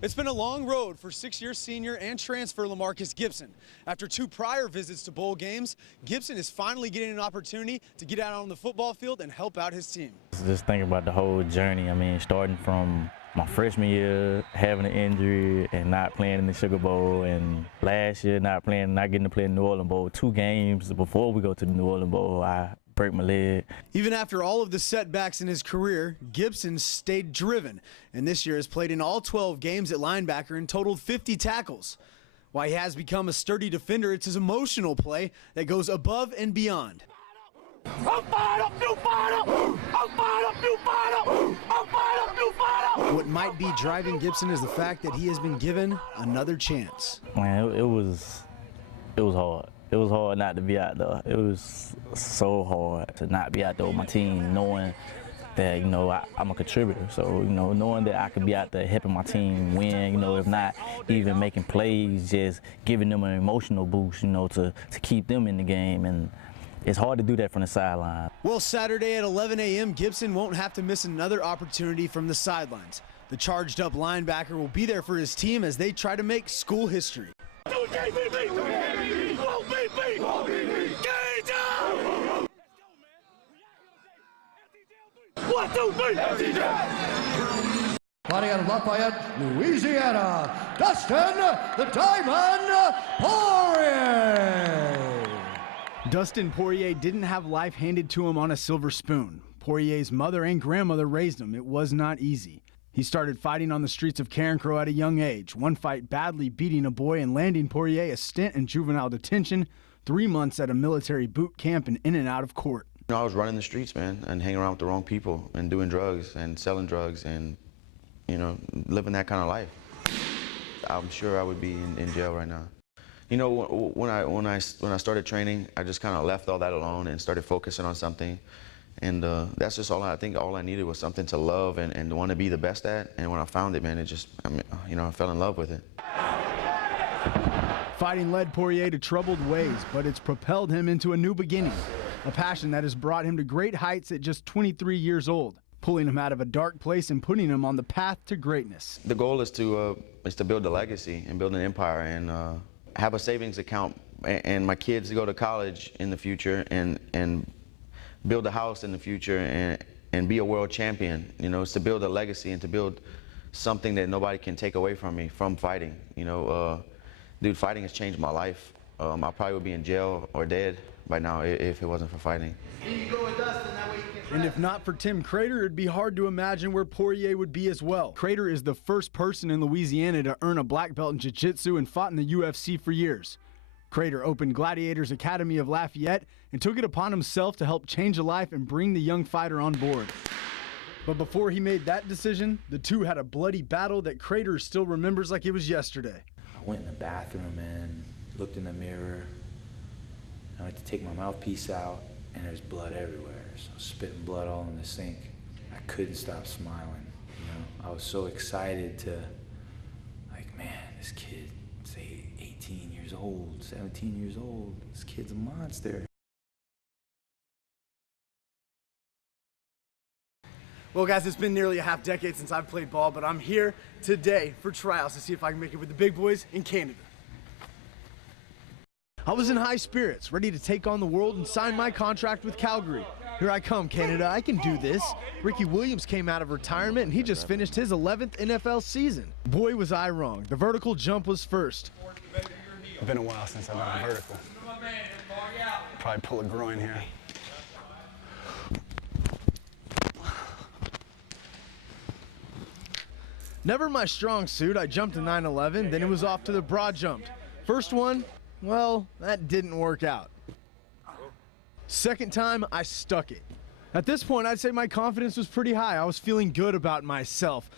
It's been a long road for six-year senior and transfer LaMarcus Gibson. After two prior visits to bowl games, Gibson is finally getting an opportunity to get out on the football field and help out his team. Just thinking about the whole journey. I mean, starting from my freshman year, having an injury and not playing in the Sugar Bowl, and last year not getting to play in the New Orleans Bowl. 2 games before we go to the New Orleans Bowl, I break my leg. Even after all of the setbacks in his career, Gibson stayed driven, and this year has played in all 12 games at linebacker and totaled 50 tackles. While he has become a sturdy defender, it's his emotional play that goes above and beyond. What might be driving Gibson is the fact that he has been given another chance. Man, it was hard. It was hard not to be out there. It was so hard to not be out there with my team, knowing that, I'm a contributor. So, knowing that I could be out there helping my team win, if not even making plays, just giving them an emotional boost, to keep them in the game. And it's hard to do that from the sideline. Well, Saturday at 11 a.m., Gibson won't have to miss another opportunity from the sidelines. The charged-up linebacker will be there for his team as they try to make school history. Fighting out of Lafayette, Louisiana, Dustin the Diamond Poirier. Dustin Poirier didn't have life handed to him on a silver spoon. Poirier's mother and grandmother raised him. It was not easy. He started fighting on the streets of Carencro at a young age. One fight badly beating a boy and landing Poirier a stint in juvenile detention, 3 months at a military boot camp, and in and out of court. I was running the streets, man, and hanging around with the wrong people and doing drugs and selling drugs and, living that kind of life. I'm sure I would be in jail right now. When I started training, I just kind of left all that alone and started focusing on something. And that's just all I think all I needed was something to love and want to be the best at. And when I found it, man, I fell in love with it. Fighting led Poirier to troubled ways, but it's propelled him into a new beginning, a passion that has brought him to great heights at just 23 years old, pulling him out of a dark place and putting him on the path to greatness. The goal is to build a legacy and build an empire and have a savings account and my kids to go to college in the future and build a house in the future and be a world champion. It's to build a legacy and to build something that nobody can take away from me from fighting. Dude, fighting has changed my life. I probably would be in jail or dead by now if it wasn't for fighting. And if not for Tim Crater, it'd be hard to imagine where Poirier would be as well. Crater is the first person in Louisiana to earn a black belt in jiu-jitsu and fought in the UFC for years. Crater opened Gladiators Academy of Lafayette and took it upon himself to help change a life and bring the young fighter on board. But before he made that decision, the two had a bloody battle that Crater still remembers like it was yesterday. I went in the bathroom and looked in the mirror. I went to take my mouthpiece out, and there's blood everywhere. So spitting blood all in the sink. I couldn't stop smiling. I was so excited to, man, this kid, say 18 years old, 17 years old. This kid's a monster. Well, guys, it's been nearly a half decade since I've played ball, but I'm here today for trials to see if I can make it with the big boys in Canada. I was in high spirits, ready to take on the world and sign my contract with Calgary. Here I come, Canada, I can do this. Ricky Williams came out of retirement and he just finished his 11th NFL season. Boy, was I wrong. The vertical jump was first. It's been a while since I've done a vertical. Probably pull a groin here. Never my strong suit, I jumped a 9/11, then it was off to the broad jump. First one, well, that didn't work out. Second time, I stuck it. At this point, I'd say my confidence was pretty high. I was feeling good about myself.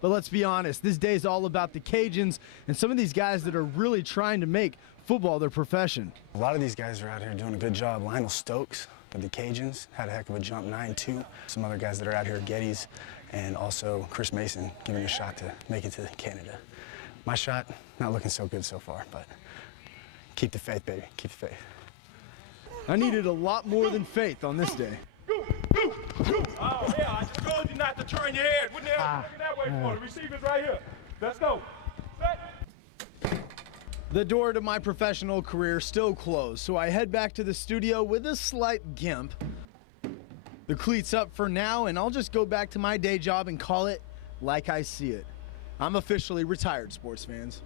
But let's be honest, this day is all about the Cajuns and some of these guys that are really trying to make football their profession. A lot of these guys are out here doing a good job. Lionel Stokes with the Cajuns had a heck of a jump, 9.2. Some other guys that are out here, Gettys, and also Chris Mason giving a shot to make it to Canada. My shot, not looking so good so far, but keep the faith, baby, keep the faith. I needed a lot more than faith on this day. behind your head. What the hell? Looking that way for? The receiver's right here. Let's go. Set. The door to my professional career still closed, so I head back to the studio with a slight gimp. The cleats up for now, and I'll just go back to my day job and call it like I see it. I'm officially retired, sports fans.